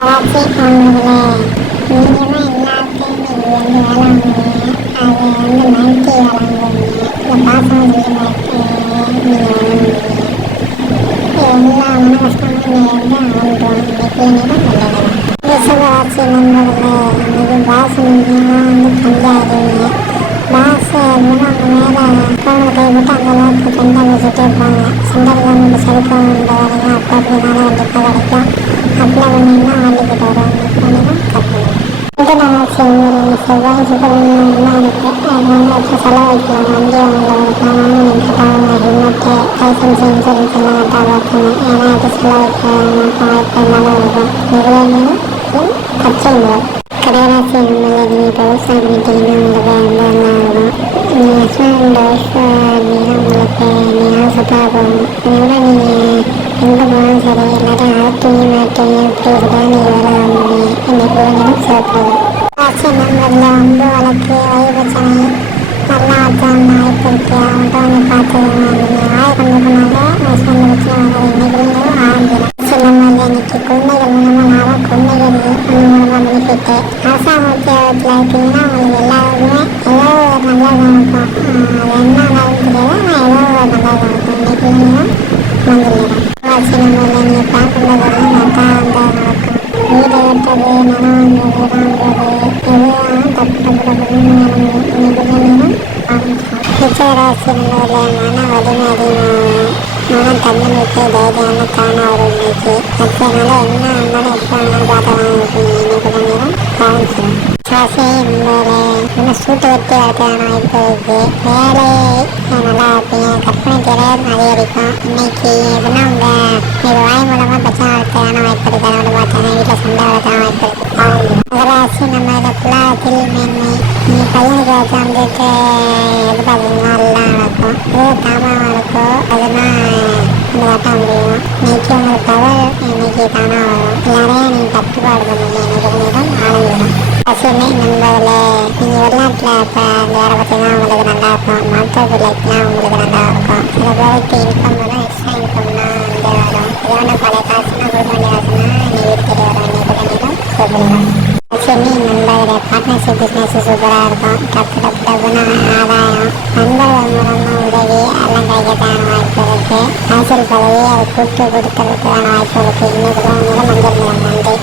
ஆச்சு அவங்கள நீங்களாம் எல்லாத்தையும் வந்து வேலை அது வந்து நைட்டி வேலை இந்த பாசம் நீங்கள் எல்லா மன கஷ்டமும் நீங்கள் வந்து ஆள்றோம் தான் ரிஷபராசி நண்பர்களே இன்னைக்கு வந்து பஞ்சாயிருவீங்க பாஸ் அப்படின்னா அவங்க மேலே கவனம் கைவிட்டு அந்த அளவுக்கு கண்டா வச்சுட்டே இருப்பாங்க சண்டை நம்ம இந்த அப்போ அப்படினாலும் கண்டிப்பாக கிடைக்கும் அப்ளை ஆளுக்கிட்ட வரும் பண்ணிங்கன்னா கட்டணும் இன்டர்நேஷனல் செவ்வொரு செவ்வாய் சுப்பிரமணியம்லாம் இருக்குது அது வந்து வச்சு செலவழிக்கலாம் வண்டி வாங்கலாம் நீங்கள் கட்டாமல் ஹெல்மெட்டு லைசன்ஸ் இன்சூரன்ஸ் எல்லாம் கட்டாக வைக்கணும் ஏன்னா அது செலவழிக்க வாய்ப்பு இருந்தாலும் இருக்கும் வரும் கடகராசி நம்மள நீங்கள் இப்போ விவசாயம் உங்களுக்கு என்ன ஆகும் நீங்கள் ஹஸ்பண்ட் ஒய்ஃப் உங்களுக்கு நீங்கள் நீங்கள் எங்கே சரி எல்லாத்தையும் அழட்டீங்க மாட்டீங்க இப்படி இதுதான் நீங்கள் வேலை வாங்குவீங்க இன்னைக்கு கொஞ்சம் சிறப்பாக ஆச்சு வயிறு பிரச்சனை நல்லா அர்த்தம் வாய்ப்பு இருக்கு அவன்கிட்ட வந்து பார்த்துக்கணும் நீங்கள் ஆயிரம் பிரச்சனை வராது இன்னைக்கு சில மாதிரி இன்னைக்கு குழந்தைகள் மூலமாக லாபம் குழந்தைகள் அந்த மூலமாக பெனிஃபிட்டு அரசாங்க உத்தியோகத்தில் இருக்கீங்கன்னா உங்களுக்கு எல்லாருமே ஏதோ ஒரு நல்லதாக இருக்கும் அது என்ன நல்லது தெரியாது ஏதோ ஒரு இருக்கும் இன்னைக்கு வந்துடுறேன் வந்துடலாம் ஆட்சி நம்ம நீங்கள் பிளான் பண்ணுறதெல்லாம் கரெக்டாக வந்து நடக்கும் வீடு கட்டுறது நிலம் வாங்குறது வாங்குறது எதுவும் தப்பு தப்பு தப்புன்னு இன்னைக்கு நீங்கள் ஆரம்பிச்சிடும் ரிச்சராசி நம்மள மன வலிமை அதிகமாகும் மனம் தன்னம்பிக்கை தைரியமான தானாக வரும் இன்னைக்கு மற்றனால என்ன இருந்தாலும் எப்போ வேணாலும் பார்க்கலாம் இருப்பீங்க இன்னைக்கு நேரம் ஆரம்பிச்சிடும் சாசி நம்மள சூட்டு வெட்டி வரதுக்கான வாய்ப்பு இருக்கு. நல்லா இருப்பீங்க கற்பனை திறன் அதிகரிக்கும். இன்னைக்கு உங்க இது வாய் மூலமா பிரச்சனை வாய்ப்பு வீட்டில் சண்டை வாய்ப்பு இருக்கு. மகராசி நம்ம இதை மேன்மை. நீ பையனுக்கு வச்சு வந்துட்டு எதிர்பார்த்தீங்கன்னா எல்லாம் நடக்கும் இது இந்த கட்ட முடியும்? இன்னைக்கு உங்களுக்கு இன்னைக்கு தானாக வரும். எல்லாரையும் நீங்கள் கட்டுப்பாடு பண்ணுங்க இன்னைக்கு நேரம் ஆனந்தம் பசுமை நண்பர்களே நீங்கள் வெளிநாட்டில் இப்போ அந்த வேலை பார்த்தீங்கன்னா உங்களுக்கு நல்லா இருக்கும். மருத்துவ பிள்ளைக்குலாம் உங்களுக்கு நல்லா இருக்கும். சில பேருக்கு இன்கம் வரும் எக்ஸ்ட்ரா இன்கம்னா வந்து வரும். இதோட பழைய காசுனா கொடுக்க வேண்டிய காசுனா நீ வீடு தேடி வரும் இன்னைக்கு நேரம் சூப்பர் பசுமை நண்பர்களே பார்ட்னர்ஷிப் பிஸ்னஸ் சூப்பராக இருக்கும். டப்பு டப்பு டப்புன்னு ஆதாயம். நண்பர்கள் மூலமாக உதவி எல்லாம் கிடைக்கிறதுக்கான வாய்ப்பு இருக்குது அரசியல் பதவி அதை கூட்டு கொடுக்கறதுக்கான வாய்ப்பு இருக்குது இன்னைக்கு தான் மஞ்சள் நிறம் நன்றி.